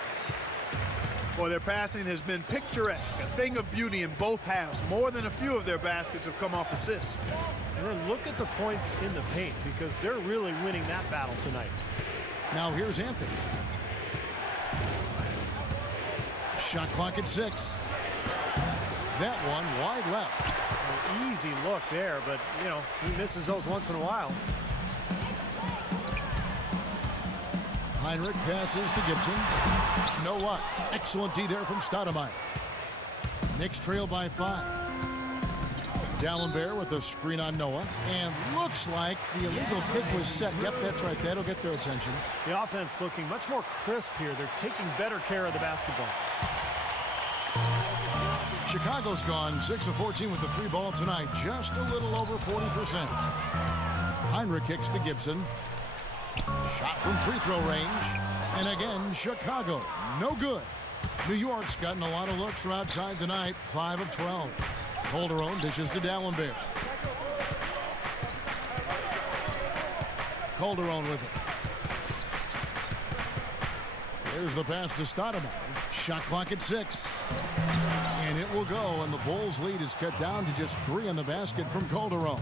Boy, their passing has been picturesque, a thing of beauty in both halves. More than a few of their baskets have come off assists. And then look at the points in the paint, because they're really winning that battle tonight. Now here's Anthony. Shot clock at 6. That one wide left. An easy look there, but, you know, he misses those once in a while. Heinrich passes to Gibson. No what? Excellent D there from Stoudemire. Knicks trail by 5. D'Alembert with a screen on Noah. And looks like the illegal kick was set. Yep, that's right. That'll get their attention. The offense looking much more crisp here. They're taking better care of the basketball. Chicago's gone 6 of 14 with the 3 ball tonight. Just a little over 40%. Heinrich kicks to Gibson. Shot from free throw range. And again, Chicago, no good. New York's gotten a lot of looks from outside tonight, 5 of 12. Calderon dishes to D'Alembert. Calderon with it. There's the pass to Stoudemire. Shot clock at 6. And it will go, and the Bulls' lead is cut down to just 3 in the basket from Calderon.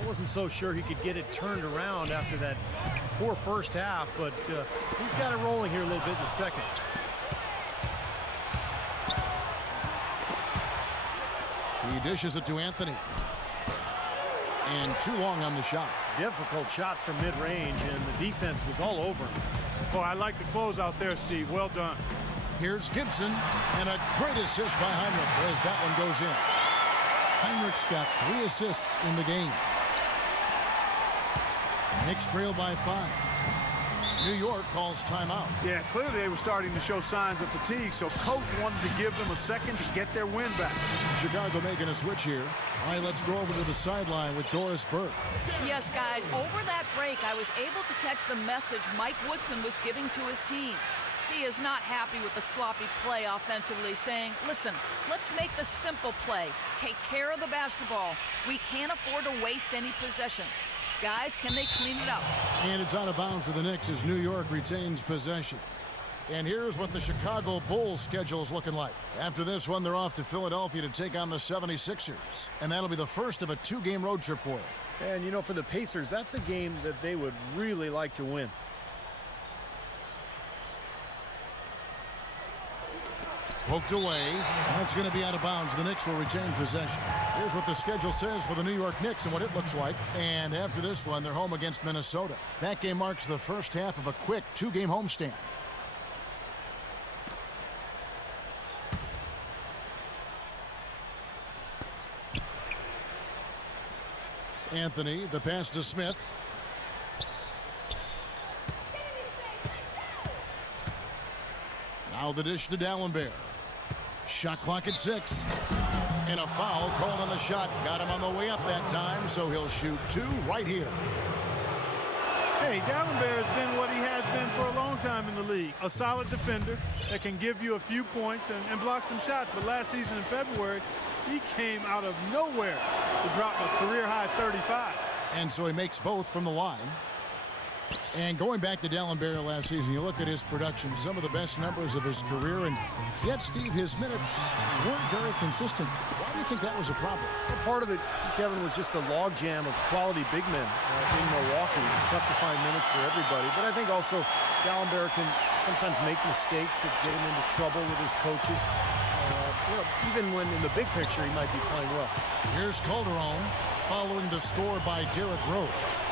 I wasn't so sure he could get it turned around after that poor first half, but he's got it rolling here a little bit in the second. He dishes it to Anthony. And too long on the shot. Difficult shot from mid-range, and the defense was all over him. Boy, I like the closeout there, Steve. Well done. Here's Gibson, and a great assist by Heinrich as that one goes in. Heinrich's got 3 assists in the game. Knicks trail by 5. New York calls timeout. Yeah, clearly they were starting to show signs of fatigue, so coach wanted to give them a second to get their win back. Chicago making a switch here. All right, let's go over to the sideline with Doris Burke. Yes, guys, over that break, I was able to catch the message Mike Woodson was giving to his team. He is not happy with the sloppy play offensively, saying, listen, let's make the simple play. Take care of the basketball. We can't afford to waste any possessions. Guys, can they clean it up? And it's out of bounds to the Knicks as New York retains possession. And here's what the Chicago Bulls schedule is looking like. After this one, they're off to Philadelphia to take on the 76ers. And that'll be the first of a 2-game road trip for them. And, you know, for the Pacers, that's a game that they would really like to win. Poked away. That's going to be out of bounds. The Knicks will retain possession. Here's what the schedule says for the New York Knicks and what it looks like. And after this one, they're home against Minnesota. That game marks the first half of a quick 2-game homestand. Anthony, the pass to Smith. Now the dish to D'Alembert. Shot clock at 6. And a foul called on the shot. Got him on the way up that time, so he'll shoot 2 right here. Hey, Dallenberg has been what he has been for a long time in the league. A solid defender that can give you a few points and block some shots. But last season in February, he came out of nowhere to drop a career-high 35. And so he makes both from the line. And going back to Dallenberg last season, you look at his production, some of the best numbers of his career, and yet, Steve, his minutes weren't very consistent. Why do you think that was a problem? Well, part of it, Kevin, was just the logjam of quality big men in Milwaukee. It's tough to find minutes for everybody, but I think also Dallenberg can sometimes make mistakes that get him into trouble with his coaches. Even when in the big picture he might be playing well. Here's Calderon following the score by Derrick Rose.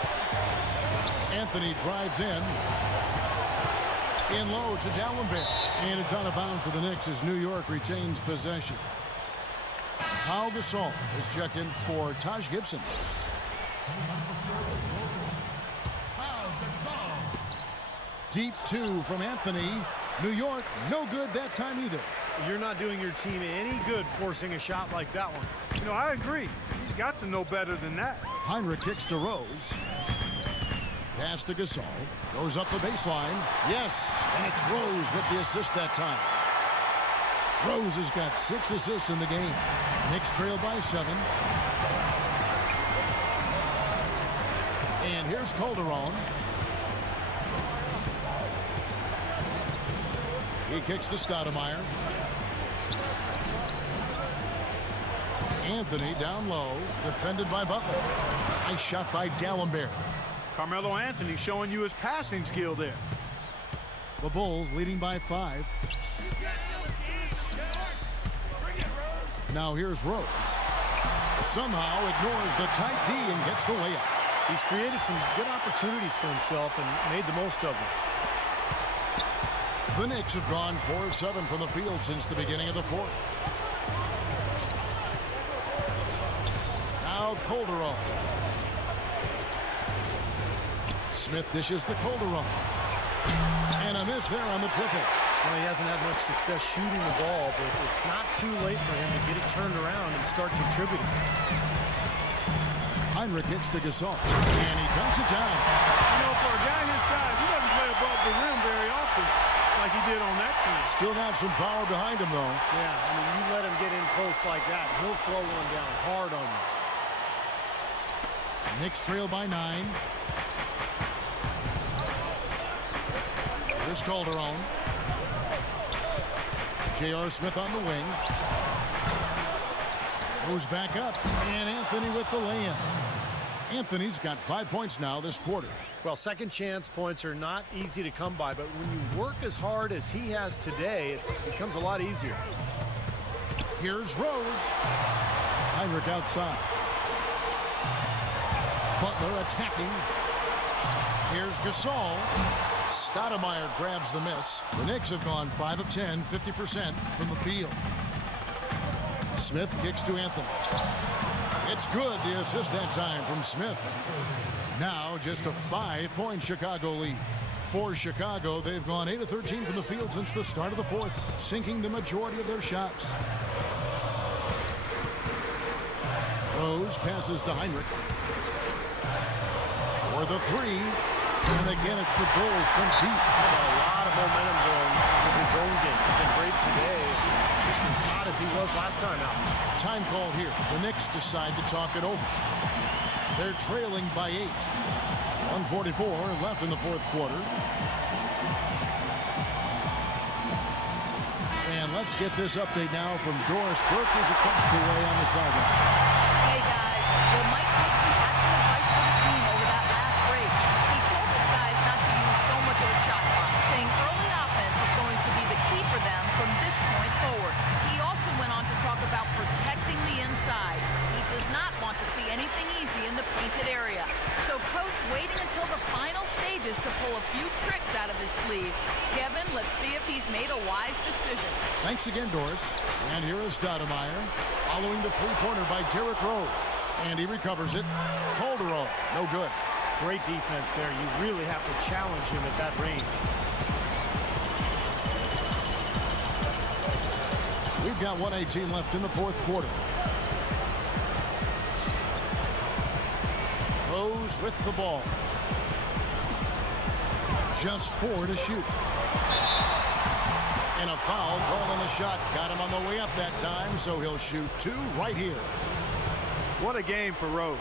Anthony drives in low to Dallenberg, and it's out of bounds to the Knicks as New York retains possession. Pau Gasol is checked in for Taj Gibson. Deep 2 from Anthony. New York, no good that time either. You're not doing your team any good forcing a shot like that one. You know, I agree. He's got to know better than that. Heinrich kicks to Rose. Pass to Gasol. Goes up the baseline. Yes, and it's Rose with the assist that time. Rose has got 6 assists in the game. Knicks trail by 7. And here's Calderon. He kicks to Stoudemire. Anthony down low, defended by Butler. Nice shot by Dallenberg. Carmelo Anthony showing you his passing skill there. The Bulls leading by 5. Now here's Rose. Somehow ignores the tight D and gets the layup. He's created some good opportunities for himself and made the most of them. The Knicks have gone 4 of 7 from the field since the beginning of the 4th. Now Calderon. Smith dishes to Calderon. And a miss there on the triple. Well, he hasn't had much success shooting the ball, but it's not too late for him to get it turned around and start contributing. Heinrich kicks to Gasol. And he dunks it down. You know, for a guy his size, he doesn't play above the rim very often like he did on that scene. Still got some power behind him, though. Yeah, I mean, you let him get in close like that, he'll throw one down hard on you. Knicks trail by 9. Here's Calderon. J.R. Smith on the wing. Goes back up. And Anthony with the lay-in. Anthony's got 5 points now this quarter. Well, second chance points are not easy to come by, but when you work as hard as he has today, it becomes a lot easier. Here's Rose. Heinrich outside. Butler attacking. Here's Gasol. Stoudemire grabs the miss. The Knicks have gone 5 of 10, 50% from the field. Smith kicks to Anthony. It's good, the assist that time from Smith. Now just a 5-point Chicago lead. For Chicago, they've gone 8 of 13 from the field since the start of the 4th, sinking the majority of their shots. Rose passes to Heinrich. For the 3. And again, it's the Bulls from deep. A lot of momentum going with his own game. He's been great today. Just as hot as he was last time out. Time called here. The Knicks decide to talk it over. They're trailing by 8. 1:44 left in the 4th quarter. And let's get this update now from Doris Burke, who's across the way on the sideline. Hey guys, well Mike Nixon had some advice for the team over that last break. He told his guys not to use so much of a shot clock, saying early offense is going to be the key for them from this point forward. He also went on to talk about protecting the inside. He does not want to see anything easy in the painted area. So coach waiting until the final stages to pull a few tricks out of his sleeve. Kevin, let's see if he's made a wise decision. Thanks again, Doris. And here is Stoudemire following the 3-pointer by Derrick Rose. And he recovers it. Calderon, no good. Great defense there. You really have to challenge him at that range. We've We've got 1:18 left in the fourth quarter. Rose with the ball. Just 4 to shoot. And a foul called on the shot. Got him on the way up that time, so he'll shoot 2 right here. What a game for Rose.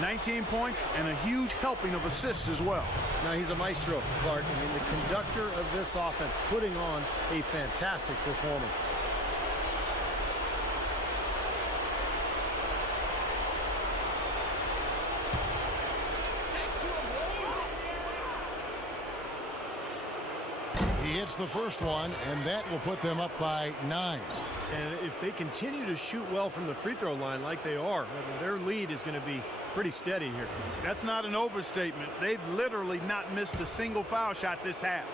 19 points and a huge helping of assists as well. Now, he's a maestro, Clark. I mean, the conductor of this offense, putting on a fantastic performance. He hits the first one, and that will put them up by 9. And if they continue to shoot well from the free throw line like they are, I mean, their lead is going to be pretty steady here. That's not an overstatement. They've literally not missed a single foul shot this half.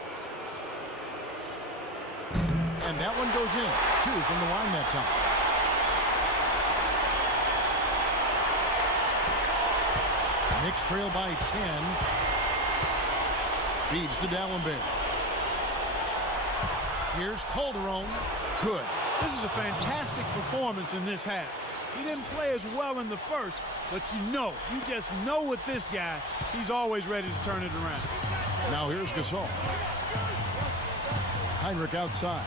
And that one goes in. 2 from the line that time. Knicks trail by 10. Feeds to Dallenberg. Here's Calderon. Good. This is a fantastic performance in this half. He didn't play as well in the first, but you just know with this guy, he's always ready to turn it around. Now here's Gasol. Heinrich outside.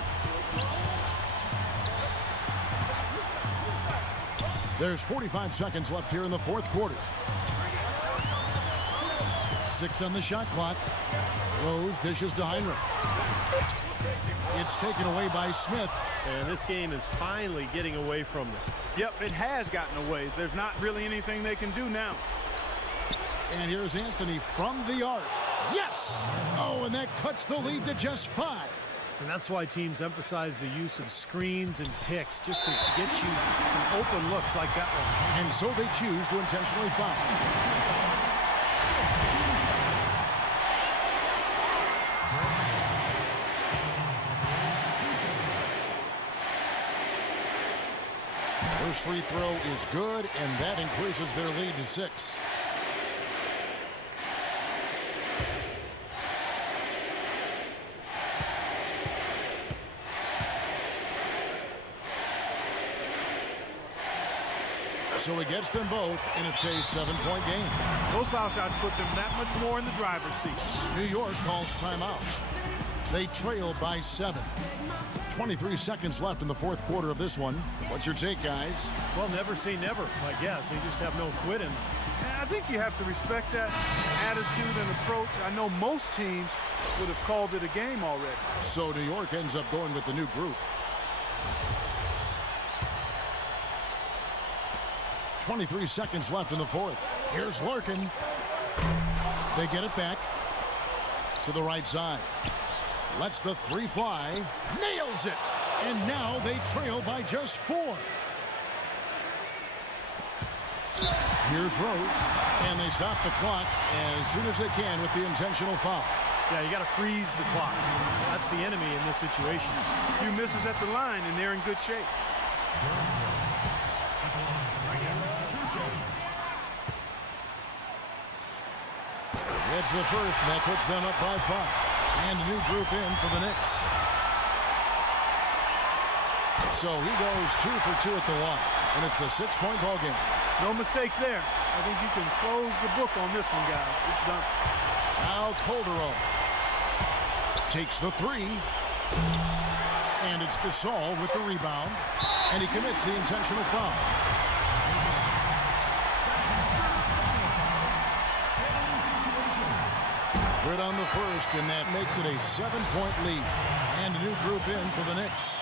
There's 45 seconds left here in the fourth quarter. 6 on the shot clock. Rose dishes to Heinrich. It's taken away by Smith. And this game is finally getting away from them. Yep, it has gotten away. There's not really anything they can do now. And here's Anthony from the arc. Yes! Oh, and that cuts the lead to just 5. And that's why teams emphasize the use of screens and picks, just to get you some open looks like that one. And so they choose to intentionally foul. First free throw is good, and that increases their lead to 6. So he gets them both, and it's a 7-point game. Those foul shots put them that much more in the driver's seat. New York calls timeout. They trail by 7. 23 seconds left in the fourth quarter of this one. What's your take, guys? Well, never say never, I guess. They just have no quit in them. And I think you have to respect that attitude and approach. I know most teams would have called it a game already. So New York ends up going with the new group. 23 seconds left in the fourth. Here's Larkin. They get it back to the right side. Lets the 3 fly. Nails it. And now they trail by just 4. Here's Rose. And they stop the clock as soon as they can with the intentional foul. Yeah, you got to freeze the clock. That's the enemy in this situation. A few misses at the line, and they're in good shape. It's the first, and that puts them up by 5. And a new group in for the Knicks. So he goes 2 for 2 at the line, and it's a 6-point ball game. No mistakes there. I think you can close the book on this one, guys. It's done. Now Calderon takes the 3. And it's Gasol with the rebound. And he commits the intentional foul. Good on the first, and that makes it a 7-point lead. And a new group in for the Knicks.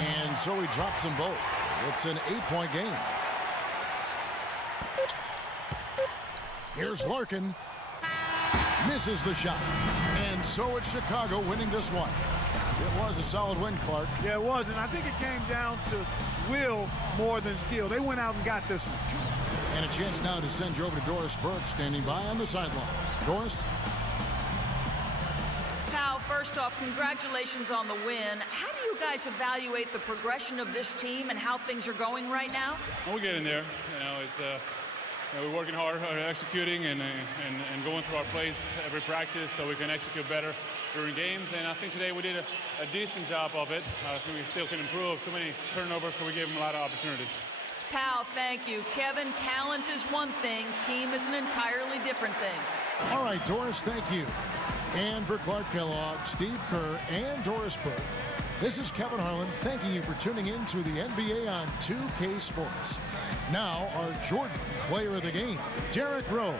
And so he drops them both. It's an 8-point game. Here's Larkin. Misses the shot. And so it's Chicago winning this one. It was a solid win, Clark. Yeah, it was, and I think it came down to will more than skill. They went out and got this one. And a chance now to send you over to Doris Burke, standing by on the sideline. Doris? Pal, first off, congratulations on the win. How do you guys evaluate the progression of this team and how things are going right now? We're getting there. You know, it's we're working hard, executing, and going through our plays every practice so we can execute better during games, and I think today we did a decent job of it. We still can improve. Too many turnovers, so we gave them a lot of opportunities. Pal, thank you. Kevin, talent is one thing. Team is an entirely different thing. All right, Doris, thank you. And for Clark Kellogg, Steve Kerr, and Doris Burke, this is Kevin Harlan thanking you for tuning in to the NBA on 2K Sports. Now, our Jordan player of the game, Derrick Rose.